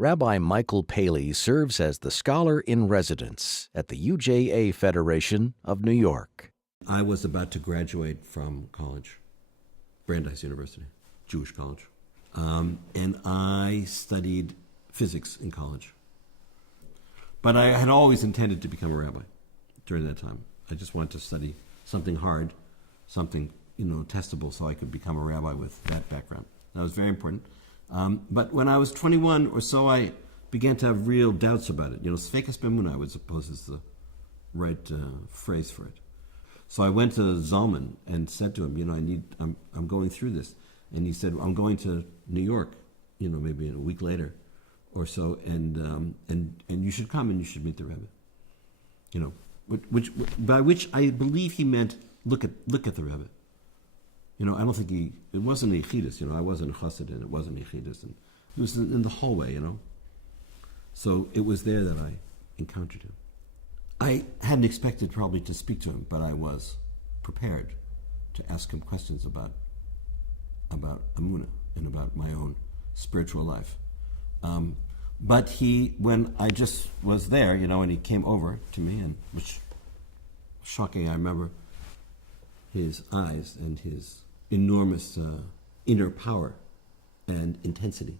Rabbi Michael Paley serves as the scholar in residence at the UJA Federation of New York. I was about to graduate from college, Brandeis University, Jewish college, and I studied physics in college. But I had always intended to become a rabbi during that time. I just wanted to study something hard, something testable, so I could become a rabbi with that background. That was very important. But when I was 21 or so, I began to have real doubts about it. Sfekas b'emunah, I would suppose, is the right phrase for it. So I went to Zalman and said to him, I'm going through this. And he said, I'm going to New York, maybe a week later or so, and you should come and you should meet the Rebbe. By which I believe he meant look at the Rebbe. I don't think it wasn't a yechidus, I wasn't a chassid and it wasn't a yechidus. And it was in the hallway, So it was there that I encountered him. I hadn't expected probably to speak to him, but I was prepared to ask him questions about Amunah and about my own spiritual life. But when I just was there, and he came over to me, and which shocking, I remember his eyes and his enormous inner power and intensity,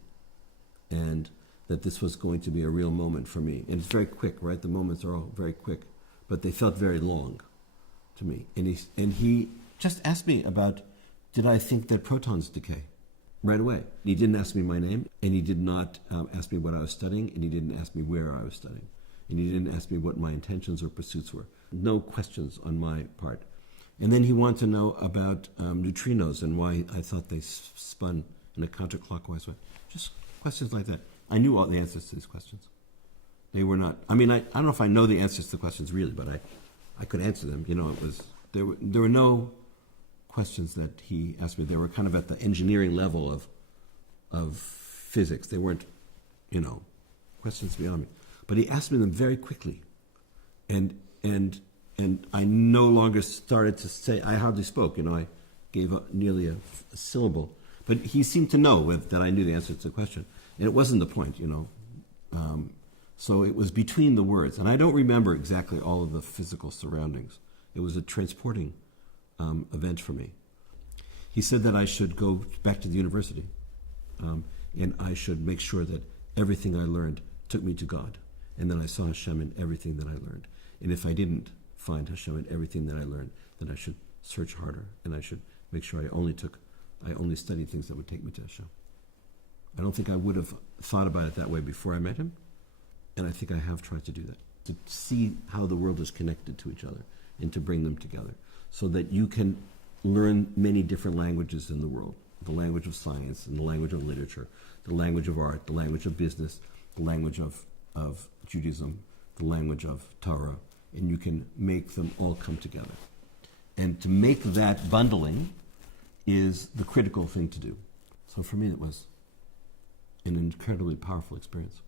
and that this was going to be a real moment for me. And it's very quick, right? The moments are all very quick, but they felt very long to me. And he just asked me about, did I think that protons decay? Right away. He didn't ask me my name, and he did not ask me what I was studying, and he didn't ask me where I was studying, and he didn't ask me what my intentions or pursuits were. No questions on my part. And then he wanted to know about neutrinos and why I thought they spun in a counterclockwise way. Just questions like that. I knew all the answers to these questions. They were not, I don't know if I know the answers to the questions really, but I could answer them. There were no questions that he asked me. They were kind of at the engineering level of physics. They weren't, questions beyond me. But he asked me them very quickly. And I no longer started to say, I hardly spoke, I gave nearly a syllable. But he seemed to know that I knew the answer to the question. And it wasn't the point, So it was between the words. And I don't remember exactly all of the physical surroundings. It was a transporting event for me. He said that I should go back to the university and I should make sure that everything I learned took me to God. And then I saw Hashem in everything that I learned. And if I didn't find Hashem in everything that I learned, then I should search harder and I should make sure I only studied things that would take me to Hashem. I don't think I would have thought about it that way before I met him, and I think I have tried to do that, to see how the world is connected to each other and to bring them together so that you can learn many different languages in the world, the language of science and the language of literature, the language of art, the language of business, the language of Judaism, the language of Torah, and you can make them all come together. And to make that bundling is the critical thing to do. So for me, it was an incredibly powerful experience.